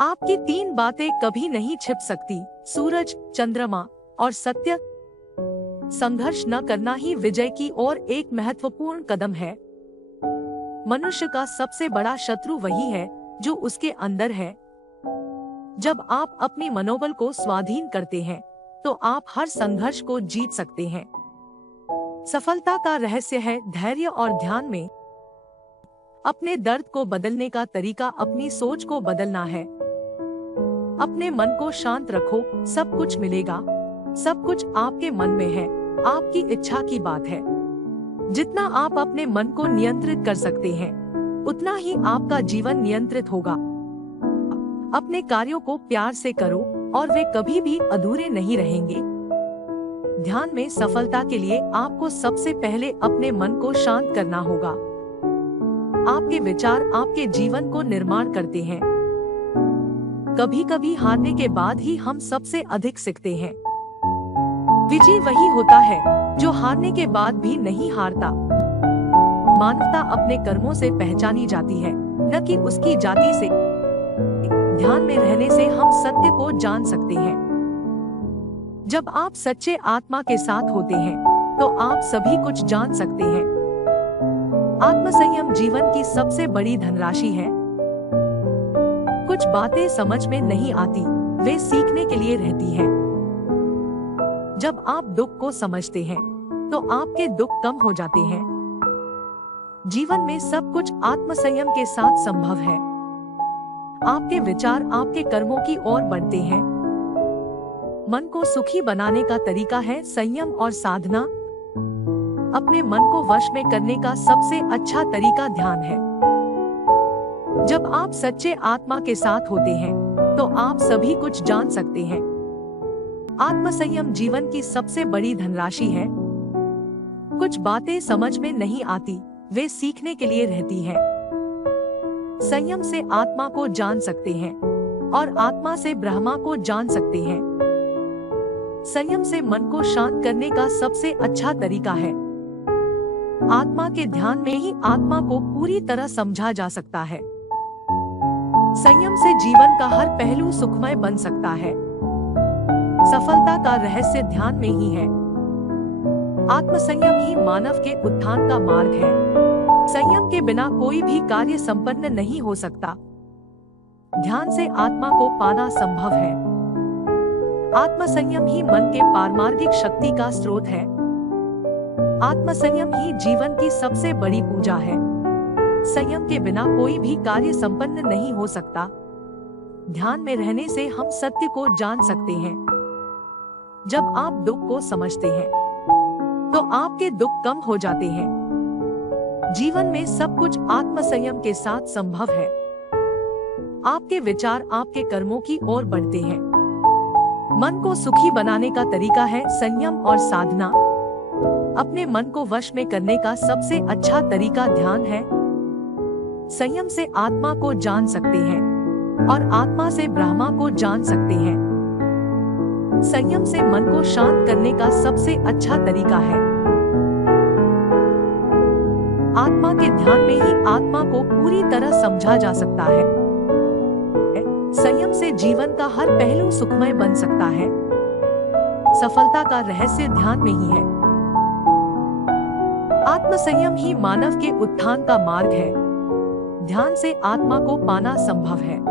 आपकी तीन बातें कभी नहीं छिप सकती: सूरज, चंद्रमा और सत्य। संघर्ष न करना ही विजय की ओर एक महत्वपूर्ण कदम है। मनुष्य का सबसे बड़ा शत्रु वही है जो उसके अंदर है। जब आप अपनी मनोबल को स्वाधीन करते हैं, तो आप हर संघर्ष को जीत सकते हैं। सफलता का रहस्य है धैर्य और ध्यान में। अपने दर्द को बदलने का तरीका अपनी सोच को बदलना है। अपने मन को शांत रखो, सब कुछ मिलेगा। सब कुछ आपके मन में है, आपकी इच्छा की बात है। जितना आप अपने मन को नियंत्रित कर सकते हैं, उतना ही आपका जीवन नियंत्रित होगा। अपने कार्यों को प्यार से करो और वे कभी भी अधूरे नहीं रहेंगे। ध्यान में सफलता के लिए आपको सबसे पहले अपने मन को शांत करना होगा। आपके विचार आपके जीवन को निर्माण करते हैं। कभी कभी हारने के बाद ही हम सबसे अधिक सीखते हैं। विजयी वही होता है जो हारने के बाद भी नहीं हारता। मानवता अपने कर्मों से पहचानी जाती है, न कि उसकी जाति से। ध्यान में रहने से हम सत्य को जान सकते हैं। जब आप सच्चे आत्मा के साथ होते हैं, तो आप सभी कुछ जान सकते हैं। आत्मसंयम जीवन की सबसे बड़ी धनराशि है। कुछ बातें समझ में नहीं आती, वे सीखने के लिए रहती हैं। जब आप दुख को समझते हैं, तो आपके दुख कम हो जाते हैं। जीवन में सब कुछ आत्मसंयम के साथ संभव है। आपके विचार आपके कर्मों की ओर बढ़ते हैं। मन को सुखी बनाने का तरीका है संयम और साधना। अपने मन को वश में करने का सबसे अच्छा तरीका ध्यान है। जब आप सच्चे आत्मा के साथ होते हैं, तो आप सभी कुछ जान सकते हैं। आत्मसंयम जीवन की सबसे बड़ी धनराशि है। कुछ बातें समझ में नहीं आती, वे सीखने के लिए रहती हैं। संयम से आत्मा को जान सकते हैं और आत्मा से ब्रह्मा को जान सकते हैं। संयम से मन को शांत करने का सबसे अच्छा तरीका है। आत्मा के ध्यान में ही आत्मा को पूरी तरह समझा जा सकता है। संयम से जीवन का हर पहलू सुखमय बन सकता है। सफलता का रहस्य ध्यान में ही है। आत्मसंयम ही मानव के उत्थान का मार्ग है। संयम के बिना कोई भी कार्य संपन्न नहीं हो सकता। ध्यान से आत्मा को पाना संभव है। आत्मसंयम ही मन के पारमार्थिक शक्ति का स्रोत है। आत्मसंयम ही जीवन की सबसे बड़ी पूजा है। संयम के बिना कोई भी कार्य संपन्न नहीं हो सकता। ध्यान में रहने से हम सत्य को जान सकते हैं। जब आप दुख को समझते हैं, तो आपके दुख कम हो जाते हैं। जीवन में सब कुछ आत्मसंयम के साथ संभव है। आपके विचार आपके कर्मों की ओर बढ़ते हैं। मन को सुखी बनाने का तरीका है संयम और साधना। अपने मन को वश में करने का सबसे अच्छा तरीका ध्यान है। संयम से आत्मा को जान सकते हैं और आत्मा से ब्रह्मा को जान सकते हैं। संयम से मन को शांत करने का सबसे अच्छा तरीका है। आत्मा के ध्यान में ही आत्मा को पूरी तरह समझा जा सकता है। संयम से जीवन का हर पहलू सुखमय बन सकता है। सफलता का रहस्य ध्यान में ही है। आत्मसंयम ही मानव के उत्थान का मार्ग है। ध्यान से आत्मा को पाना संभव है।